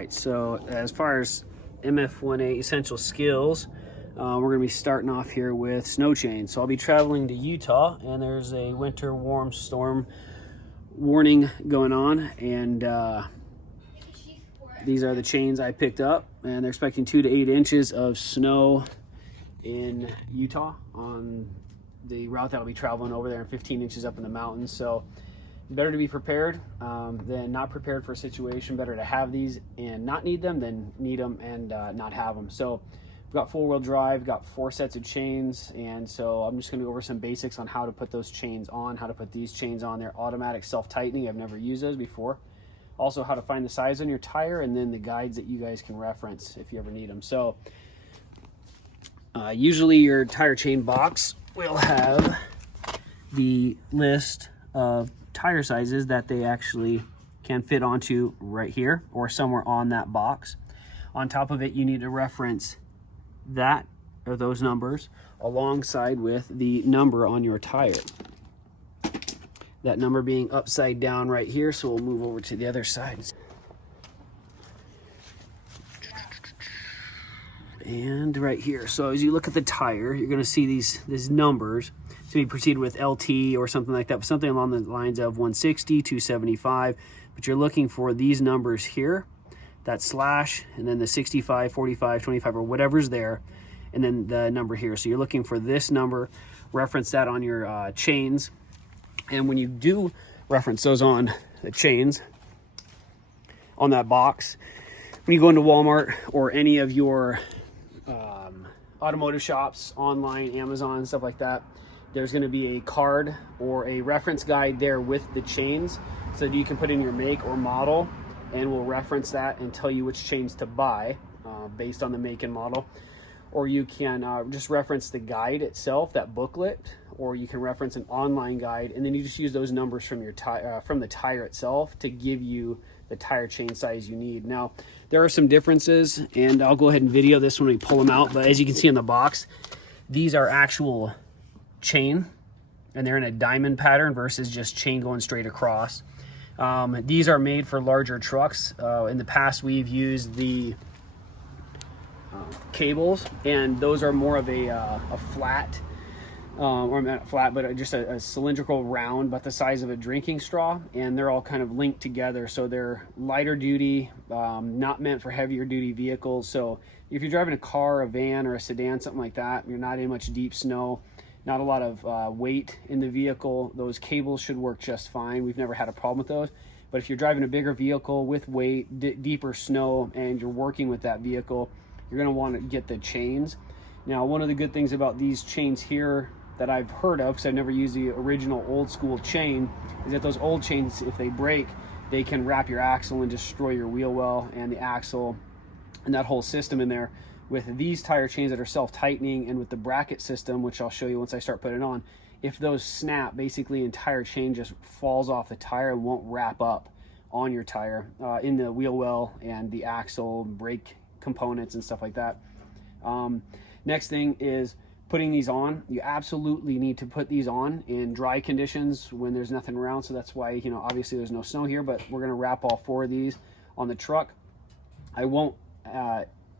right, so as far as MF1A essential skills, we're going to be starting off here with snowchains. So I'll be traveling to Utah, and there's a winter warm storm warning going on, and these are the chains I picked up, and they're expecting 2 to 8 inches of snow in Utah on the route that I'll be traveling over there, and 15 inches up in the mountains. So better to be prepared than not prepared for a situation. Better to have these and not need them than need them and not have them. So we've got 4-wheel drive, got 4 sets of chains, and so I'm just going to go over some basics on how to put those chains on, how to put these chains on. They're automatic self-tightening. I've never used those before. Also how to find the size on your tire, and then the guides that you guys can reference if you ever need them. So usually your tire chain box will have the list of tire sizes that they actually can fit onto right here or somewhere on that box. On top of it, you need to reference that or those numbers alongside with the number on your tire. That number being upside down right here, so we'll move over to the other side. And right here. So as you look at the tire, you're going to see these numbers. So you proceed with LT or something like that, something along the lines of 160, 275, but you're looking for these numbers here, that slash, and then the 65, 45, 25, or whatever's there, and then the number here. So you're looking for this number, reference that on your chains, and when you do reference those on the chains, on that box, when you go into Walmart or any of your automotive shops, online, Amazon, stuff like that, there's going to be a card or a reference guide there with the chains, so that you can put in your make or model, and we'll reference that and tell you which chains to buy based on the make and model. Or you can just reference the guide itself, that booklet, or you can reference an online guide, and then you just use those numbers from your from the tire itself to give you the tire chain size you need. Now, there are some differences, and I'll go ahead and video this when we pull them out, but as you can see in the box, these are actual chain, and they're in a diamond pattern versus just chain going straight across. These are made for larger trucks. In the past, we've used the cables, and those are more of a flat, or not flat, but just a cylindrical round, but the size of a drinking straw, and they're all kind of linked together. So they're lighter duty, not meant for heavier duty vehicles. So if you're driving a car, a van, or a sedan, something like that, you're not in much deep snow, not a lot of weight in the vehicle, those cables should work just fine. We've never had a problem with those. But if you're driving a bigger vehicle with weight, deeper snow, and you're working with that vehicle, you're going to want to get the chains. Now, one of the good things about these chains here that I've heard of, because I've never used the original old school chain, is that those old chains, if they break, they can wrap your axle and destroy your wheel well and the axle and that whole system in there. With these tire chains that are self-tightening, and with the bracket system, which I'll show you once I start putting it on, if those snap, basically entire chain just falls off the tire and won't wrap up on your tire in the wheel well and the axle, brake components and stuff like that. Next thing is putting these on. You absolutely need to put these on in dry conditions when there's nothing around. So that's why, you know, obviously there's no snow here, but we're going to wrap all 4 of these on the truck. I won't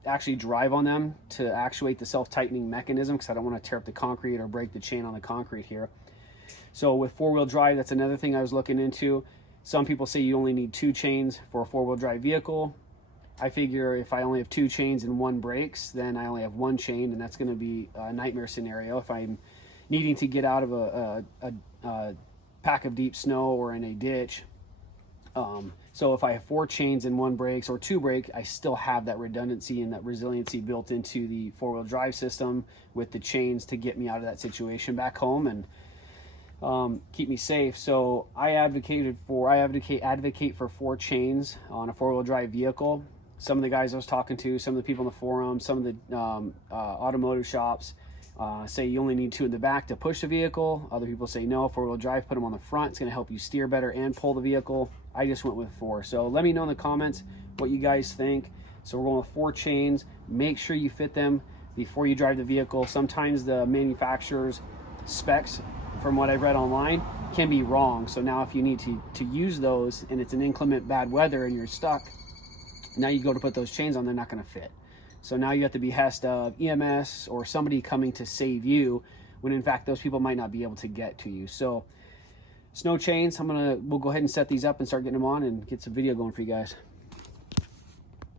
actually drive on them to actuate the self-tightening mechanism, because I don't want to tear up the concrete or break the chain on the concrete here. So with 4-wheel drive, that's another thing I was looking into. Some people say you only need 2 chains for a 4-wheel drive vehicle. I figure if I only have 2 chains and 1 breaks, then I only have 1 chain, and that's going to be a nightmare scenario if I'm needing to get out of a pack of deep snow or in a ditch. So if I have 4 chains and 1 breaks or 2 break, I still have that redundancy and that resiliency built into the 4-wheel drive system with the chains to get me out of that situation back home and keep me safe. So I advocate for 4 chains on a 4-wheel drive vehicle. Some of the guys I was talking to, some of the people in the forum, some of the automotive shops say you only need 2 in the back to push the vehicle. Other people say no, 4-wheel drive, put them on the front. It's going to help you steer better and pull the vehicle. I just went with 4. So let me know in the comments what you guys think. So we're going with 4 chains. Make sure you fit them before you drive the vehicle. Sometimes the manufacturer's specs, from what I've read online, can be wrong. So now if you need to use those and it's an inclement bad weather and you're stuck, Now you go to put those chains on, they're not going to fit. So now you have the behest of EMS or somebody coming to save you, when in fact those people might not be able to get to you. So snow chains, we'll go ahead and set these up and start getting them on and get some video going for you guys.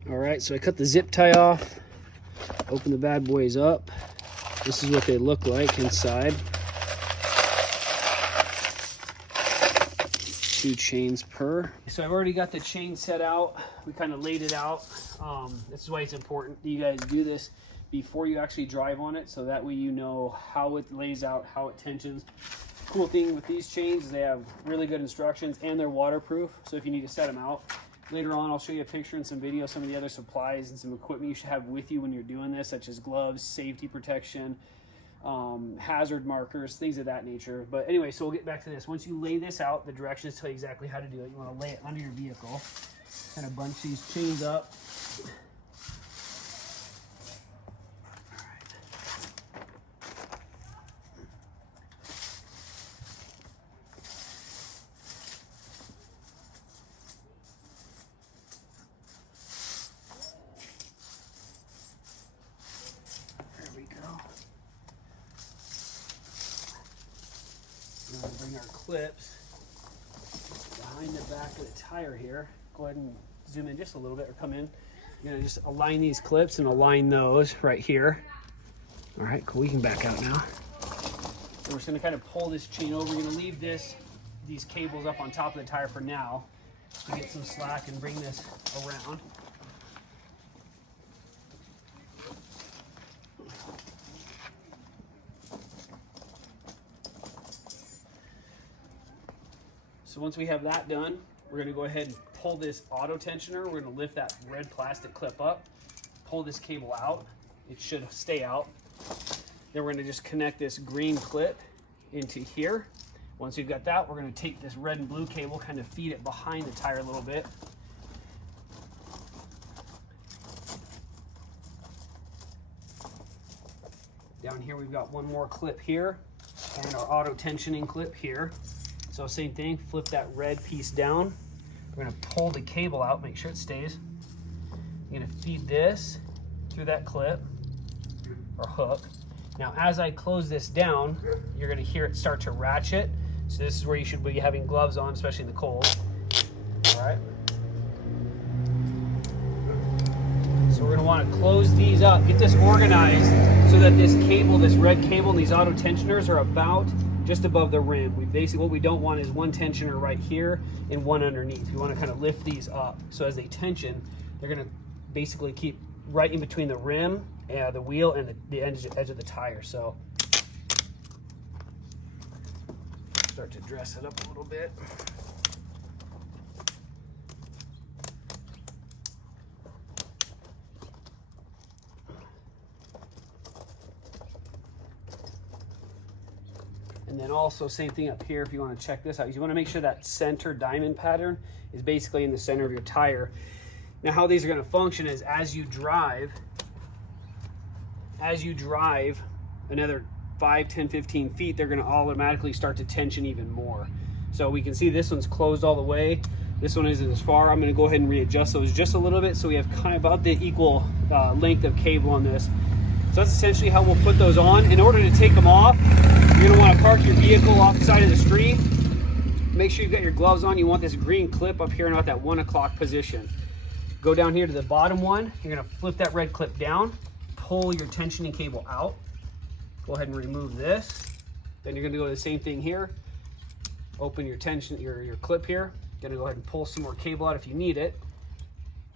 All right, so I cut the zip tie off, open the bad boys up. This is what they look like inside. 2 chains per. So I've already got the chain set out. We kind of laid it out. This is why it's important that you guys do this before you actually drive on it, so that way you know how it lays out, how it tensions. Cool thing with these chains is they have really good instructions and they're waterproof, so if you need to set them out. Later on, I'll show you a picture and some video, some of the other supplies and some equipment you should have with you when you're doing this, such as gloves, safety protection, hazard markers, things of that nature. But anyway, so we'll get back to this. Once you lay this out, the directions tell you exactly how to do it. You want to lay it under your vehicle, kind of bunch these chains up. Bring our clips behind the back of the tire here. Go ahead and zoom in just a little bit, or come in. You're gonna just align these clips and align those right here. All right, cool, we can back out now. So we're just gonna kind of pull this chain over. We're gonna leave these cables up on top of the tire for now to get some slack and bring this around. So once we have that done, we're gonna go ahead and pull this auto tensioner. We're gonna lift that red plastic clip up, pull this cable out. It should stay out. Then we're gonna just connect this green clip into here. Once we've got that, we're gonna take this red and blue cable, kind of feed it behind the tire a little bit. Down here, we've got one more clip here and our auto tensioning clip here. So same thing, flip that red piece down. We're gonna pull the cable out, make sure it stays. You're gonna feed this through that clip or hook. Now, as I close this down, you're gonna hear it start to ratchet. So this is where you should be having gloves on, especially in the cold. All right. So we're gonna wanna close these up, get this organized so that this cable, this red cable and these auto tensioners are about just above the rim. What we don't want is one tensioner right here and one underneath. We want to kind of lift these up. So as they tension, they're going to basically keep right in between the rim, the wheel, and the edge of the tire. So start to dress it up a little bit. And then also same thing up here if you want to check this out. You want to make sure that center diamond pattern is basically in the center of your tire. Now how these are going to function is as you drive another 5, 10, 15 feet, they're going to automatically start to tension even more. So we can see this one's closed all the way. This one isn't as far. I'm going to go ahead and readjust those just a little bit so we have kind of about the equal length of cable on this. So that's essentially how we'll put those on. In order to take them off, you're gonna wanna park your vehicle off the side of the street. Make sure you've got your gloves on. You want this green clip up here and at that 1 o'clock position. Go down here to the bottom one. You're gonna flip that red clip down, pull your tensioning cable out. Go ahead and remove this. Then you're gonna go to the same thing here. Open your your clip here. Gonna go ahead and pull some more cable out if you need it.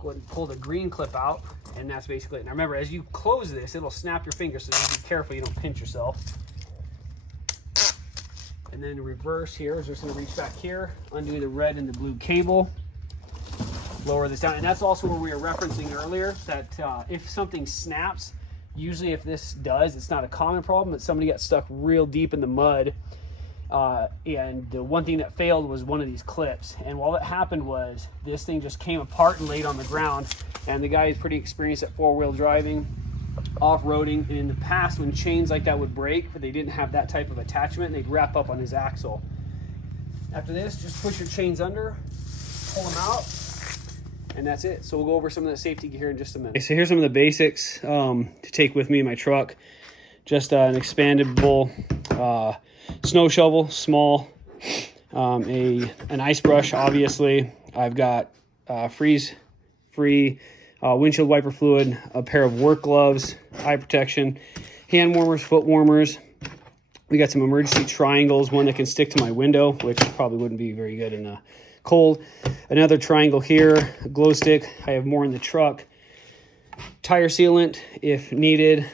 Go ahead and pull the green clip out, and that's basically it. Now remember, as you close this, it'll snap your fingers, so you be careful you don't pinch yourself. And then reverse here is just gonna reach back here, undo the red and the blue cable, lower this down. And that's also where we were referencing earlier, that if something snaps, usually if this does, it's not a common problem, but somebody got stuck real deep in the mud. And the one thing that failed was one of these clips. And while that happened was this thing just came apart and laid on the ground. And the guy is pretty experienced at four-wheel driving, off-roading. And in the past, when chains like that would break, but they didn't have that type of attachment, they'd wrap up on his axle. After this, just push your chains under, pull them out, And that's it. So we'll go over some of that safety gear in just a minute. Okay, so here's some of the basics to take with me in my truck. Just an expandable snow shovel, small, an ice brush, obviously. I've got freeze-free windshield wiper fluid, a pair of work gloves, eye protection, hand warmers, foot warmers. We got some emergency triangles, one that can stick to my window, which probably wouldn't be very good in the cold. Another triangle here, a glow stick. I have more in the truck. Tire sealant if needed.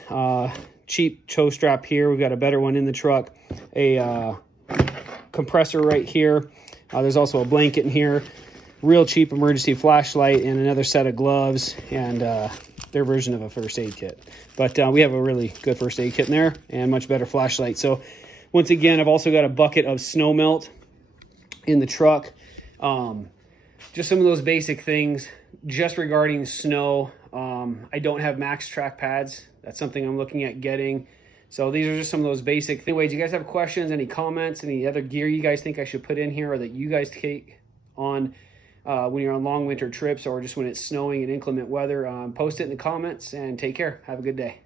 Cheap tow strap here. We've got a better one in the truck. A compressor right here. There's also a blanket in here. Real cheap emergency flashlight and another set of gloves and their version of a first aid kit. But we have a really good first aid kit in there and much better flashlight. So once again, I've also got a bucket of snow melt in the truck. Just some of those basic things just regarding snow. I don't have max track pads. That's something I'm looking at getting. So these are just some of those basic. Anyways, you guys have questions, any comments, any other gear you guys think I should put in here or that you guys take on when you're on long winter trips or just when it's snowing and inclement weather, post it in the comments and take care. Have a good day.